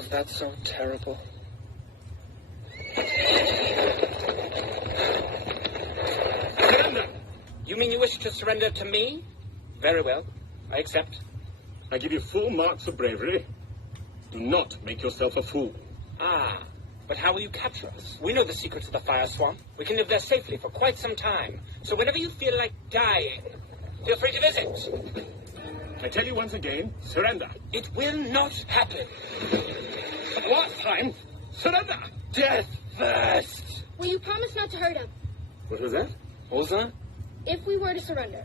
Was that so terrible? Surrender! You mean you wish to surrender to me? Very well. I accept. I give you full marks for bravery. Do not make yourself a fool. Ah, but how will you capture us? We know the secrets of the fire swamp. We can live there safely for quite some time. So whenever you feel like dying, feel free to visit. I tell you once again, surrender. It will not happen. Last time, surrender. Death first. Will you promise not to hurt him? What was that? What was that? If we were to surrender,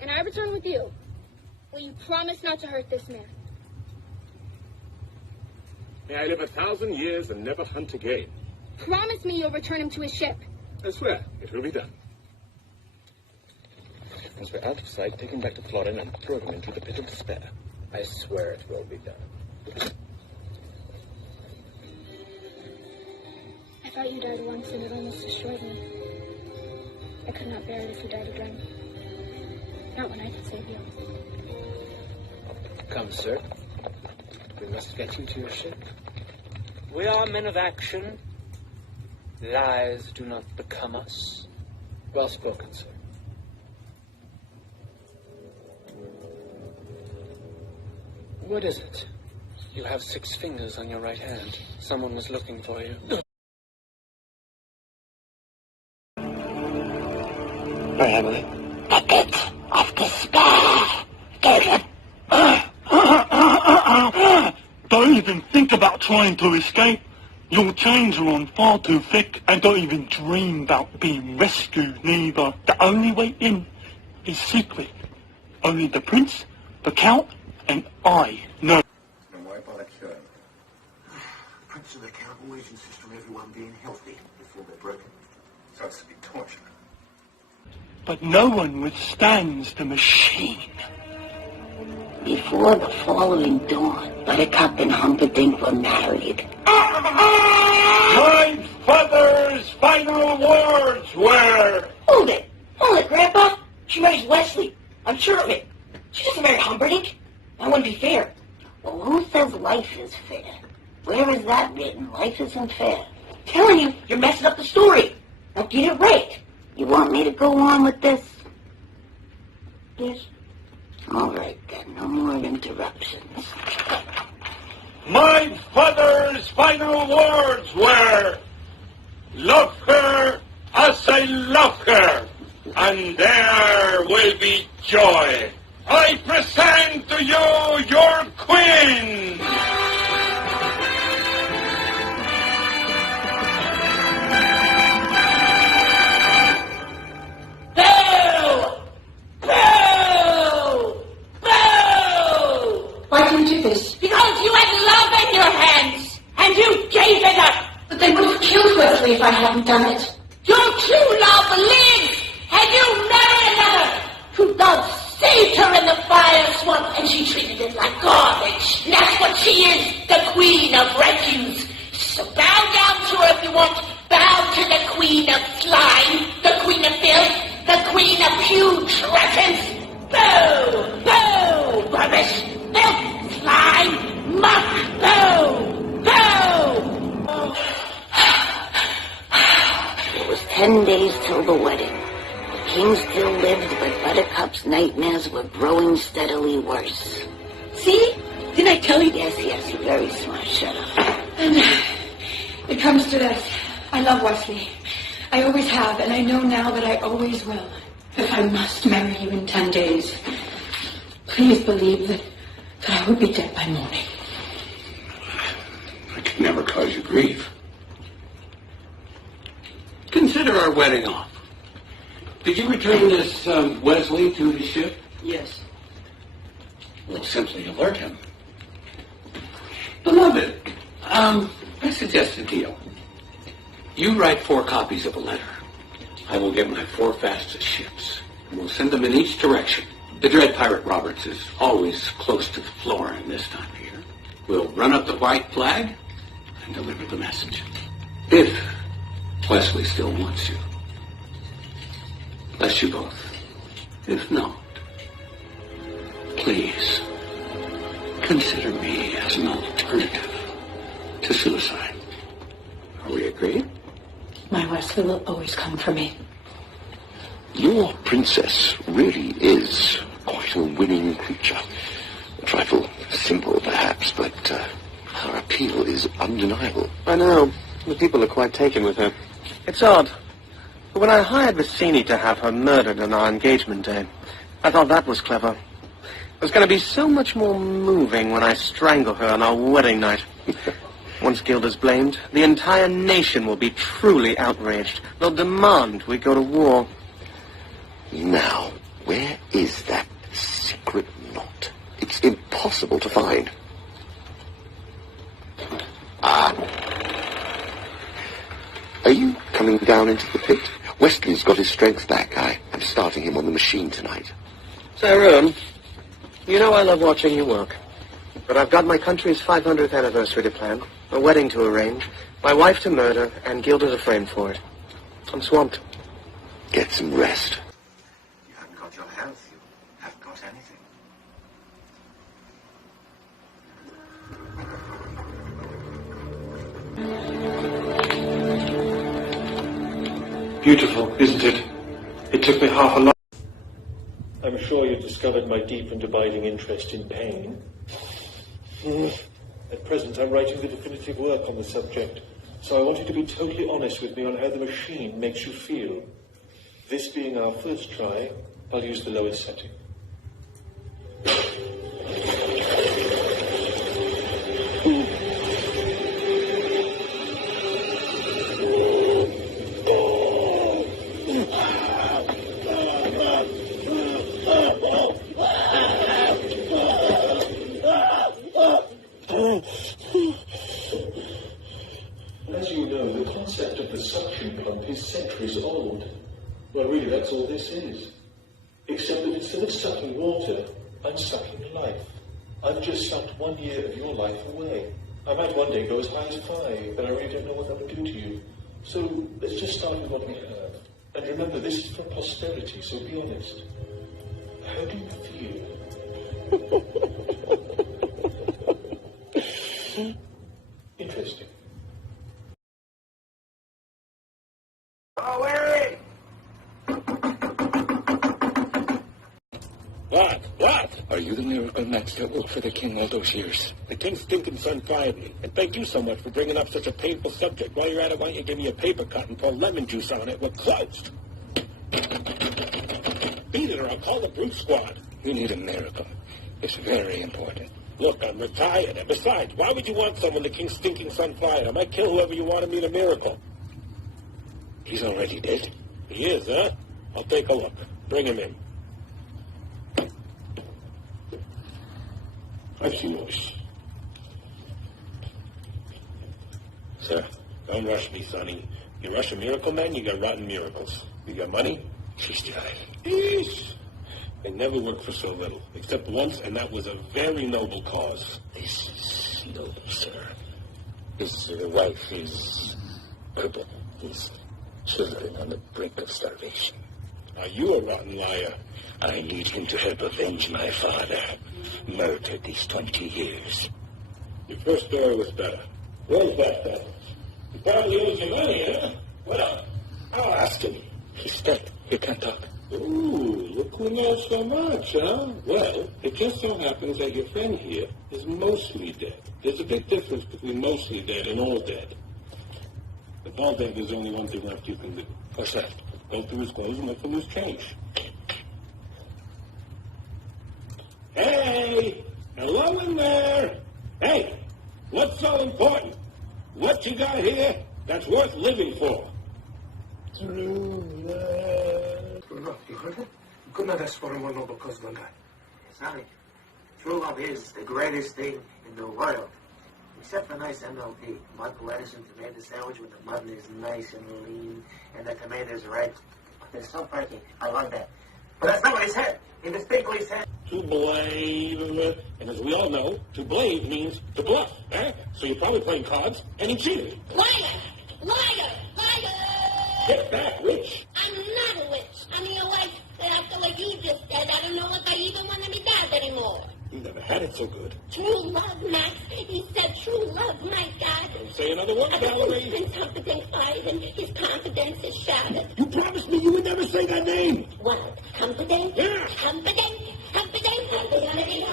and I return with you, will you promise not to hurt this man? May I live 1,000 years and never hunt again. Promise me you'll return him to his ship. I swear, it will be done. Once we're out of sight, take him back to Florida and throw him into the pit of despair. I swear it will be done. I thought you died once and it almost destroyed me. I could not bear it if you died again. Not when I could save you. Come, sir. We must get you to your ship. We are men of action. Lies do not become us. Well spoken, sir. What is it? You have 6 fingers on your right hand. Someone was looking for you. Where am I? The pit of despair. Don't even think about trying to escape. Your chains are on far too thick, and don't even dream about being rescued neither. The only way in is secret. Only the prince, the count, and I know. And why bother killing? Prince and the count always insist on everyone being healthy before they're broken. So it's to be torture. But no one withstands the machine. Before the following dawn, Buttercup and Humperdinck were married. My father's final words were... Hold it, Grandpa. She marries Wesley. I'm sure of it. She doesn't marry Humperdinck. That wouldn't be fair. Well, who says life is fair? Where is that written? Life isn't fair. I'm telling you, you're messing up the story. Now get it right. You want me to go on with this? Yes. All right, then. No more interruptions. My father's final words were, love her as I love her, and there will be joy. I present to you your queen. Why did you do this? Because you had love in your hands, and you gave it up. But they would have killed Wesley if I hadn't done it. Your true love lives, and you marry another. True love saved her in the fire swamp, and she treated it like garbage. And that's what she is, the queen of refuse. So bow down to her if you want. Bow to the queen of slime, the queen of filth, the queen of huge reference. Boo! Boo! Rubbish! Filth! Slime! Muck! Boo! Boo! It was 10 days till the wedding. The king still lived, but Buttercup's nightmares were growing steadily worse. See? Didn't I tell you? Yes, you're very smart. Shut up. And it comes to this. I love Wesley. I always have, and I know now that I always will. If I must marry you in 10 days, please believe that I would be dead by morning. I could never cause you grief. Consider our wedding off. Did you return this Wesley to his ship? Yes. We'll simply alert him. Beloved, I suggest a deal. You write 4 copies of a letter. I will get my 4 fastest ships, and we'll send them in each direction. The dread pirate Roberts is always close to the floor in this time of year. We'll run up the white flag and deliver the message. If Wesley still wants you. Bless you both. If not, please consider me as an alternative. to suicide. Are we agreed? My Wesley will always come for me. Your princess really is quite a winning creature. A trifle simple, perhaps, but her appeal is undeniable. I know. The people are quite taken with her. It's odd. But when I hired Rossini to have her murdered on our engagement day, I thought that was clever. It was going to be so much more moving when I strangle her on our wedding night. Once Gilda's blamed, the entire nation will be truly outraged. They'll demand we go to war. Now, where is that secret knot? It's impossible to find. Are you coming down into the pit? Wesley's got his strength back. I'm starting him on the machine tonight. Tyrone, you know I love watching you work. But I've got my country's 500th anniversary to plan, a wedding to arrange, my wife to murder, and Gilda to frame for it. I'm swamped. Get some rest. You haven't got your health. You haven't got anything. Beautiful, isn't it? It took me half a life. I'm sure you discovered my deep and abiding interest in pain. At present, I'm writing the definitive work on the subject, so I want you to be totally honest with me on how the machine makes you feel. This being our first try, I'll use the lowest setting. As you know, the concept of the suction pump is centuries old. Well, really, that's all this is. Except that instead of sucking water, I'm sucking life. I've just sucked 1 year of your life away. I might one day go as high as 5, but I really don't know what that would do to you. So let's just start with what we have. And remember, this is for posterity, so be honest. How do you feel? Interesting. Oh, Larry! What? Are you the miracle match that worked for the king all those years? The king's stinking son fired me. And thank you so much for bringing up such a painful subject. While you're at it, why don't you give me a paper cut and pour lemon juice on it? We're closed. Beat it or I'll call the brute squad. You need a miracle. It's very important. Look, I'm retired. And besides, why would you want someone the king's stinking son fired? I might kill whoever you want to meet a miracle. He's already dead. He is, huh? I'll take a look. Bring him in. I've seen worse. Sir, don't rush me, Sonny. You rush a miracle man, you get rotten miracles. You got money? 65. Eesh. It never worked for so little, except once, and that was a very noble cause. This is noble, sir. His wife is crippled. His children on the brink of starvation. Are you a rotten liar? I need him to help avenge my father. Murdered these 20 years. Your first story was better. Where's that then? He probably owes you money, huh? Well, I'll ask him. He's dead. He can't talk. Ooh, look who knows so much, huh? Well, it just so happens that your friend here is mostly dead. There's a big difference between mostly dead and all dead. If all dead, there's only one thing left you can do. What's that? Go through his clothes and look for loose change. Hey! Hello in there! Hey! What's so important? What you got here that's worth living for? Look, you heard it? You could not ask for a more noble cause than that. Sonny, true love is the greatest thing in the world. Except for nice MLP. Mud lettuce and tomato sandwich with the mutton is nice and lean, and the tomatoes red. They're so perky. I love that. But that's not what he said. He distinctly said... To blave. And as we all know, to blave means to bluff, eh? So you're probably playing cards, and he cheated. Liar! Liar! Liar! Get back, witch! I'm not a witch. I mean, like you just said, I don't know if I even want to be dad anymore. You never had it so good. True love, Max. He said true love, my God. Don't say another word, Valerie. Prince Humperdinck fired and his confidence is shattered. You promised me you would never say that name. What? Humperdinck? Yeah. Humperdinck? Humperdinck? Humperdinck?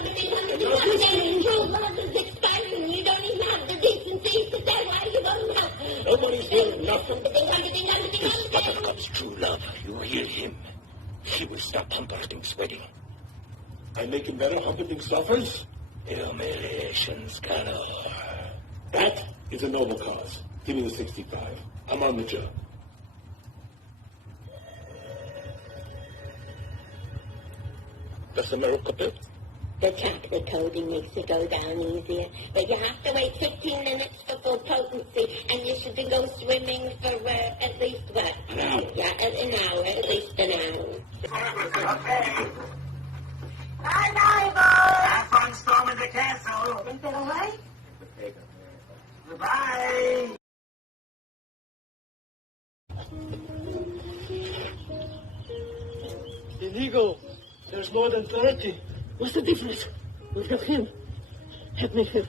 True love is expiring. You don't even have the decency to say why you don't have. Nobody's hearing nothing. This Buttercup's true love. You hear him. He will stop Humperdinck's wedding. I make him better, Humperdinck suffers. Humiliations galore. That is a noble cause. Give me the 65. I'm on the job. Does the miracle do? The chocolate coating makes it go down easier, but you have to wait 15 minutes for full potency, and you should go swimming for at least what? An hour. Yeah, an hour, at least an hour. Okay. Bye-bye, boys. Have fun storming the castle. Is that all right? Goodbye. Inigo, there's more than 30. What's the difference? We've got him. Help me here.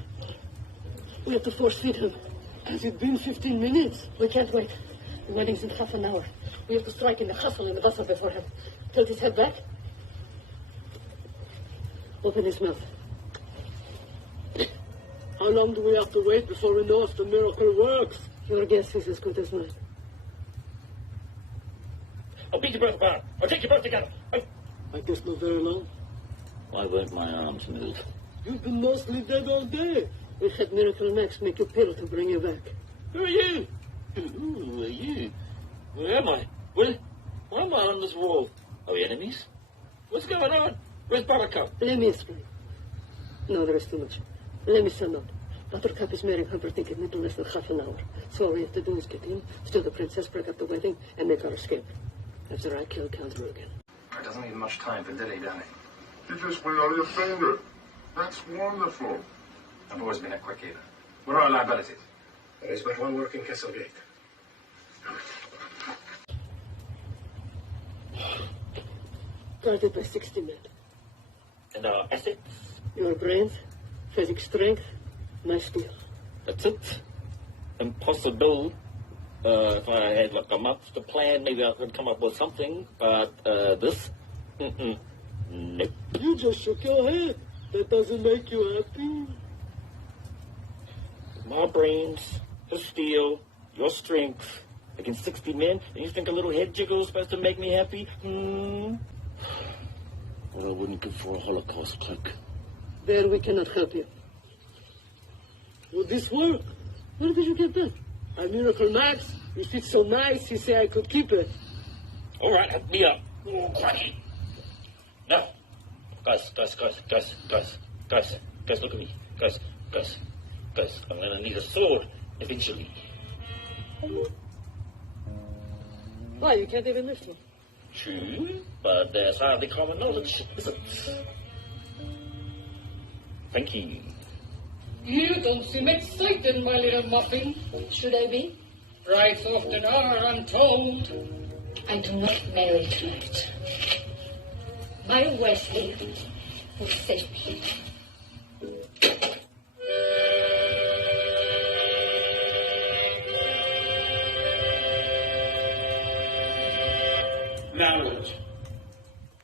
We have to force feed him. Has it been 15 minutes? We can't wait. The wedding's in half an hour. We have to strike in the hustle in the bustle before him. Tilt his head back. Open his mouth. How long do we have to wait before we know if the miracle works? Your guess is as good as mine. I'll beat your birth apart. I'll take your birth together. I guess not very long. Why weren't my arms moved? You've been mostly dead all day. We had Miracle Max make a pill to bring you back. Who are you? Who are you? Where am I? Why am I on this wall? Are we enemies? What's going on? Where's Buttercup? Let me explain. No, there is too much. Let me sum up. Buttercup is marrying Humperdinck in little less than half an hour. So all we have to do is get in, steal the princess, break up the wedding, and make our escape. After I kill Count Rugen. There doesn't leave much time for dilly-dally. You just went on your finger. That's wonderful. I've always been a quick eater. What are our liabilities? There is but one working Castle Gate. Guarded by 60 men. And our assets? Your brains, physics strength, my steel. That's it. Impossible. If I had like a month to plan, maybe I could come up with something. But this? Nope. You just shook your head. That doesn't make you happy. My brains, the steel, your strength, against 60 men, and you think a little head jiggle is supposed to make me happy? Well, I wouldn't give for a Holocaust cloak. There we cannot help you. Would this work? Where did you get that? A Miracle Max? It fits so nice, he said I could keep it. All right, help me up. Oh, crikey. No. Guys, look at me. Guys, I'm going to need a sword eventually. Why, you can't even lift one. True, but there's hardly common knowledge, is it? Thank you. You don't seem excited, my little muffin. Should I be? Brides often are, I'm told. I do not marry tonight. My Wesley will save me.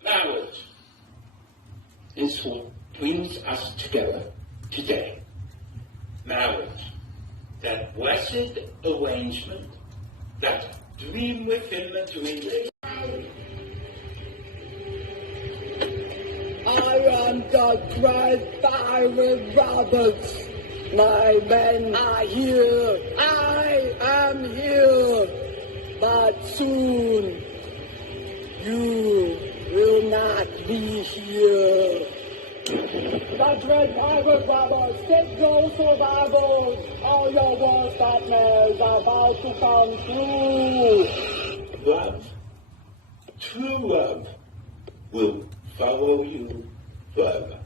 Marriage is what brings us together today. Marriage, that blessed arrangement, that dream within the dream. I am the Great Pirate Roberts. My men are here. I am here. But soon, you will not be here. The Great Pirate Roberts, take those survivors. All your worst nightmares are about to come true. Love, true love, will follow you forever.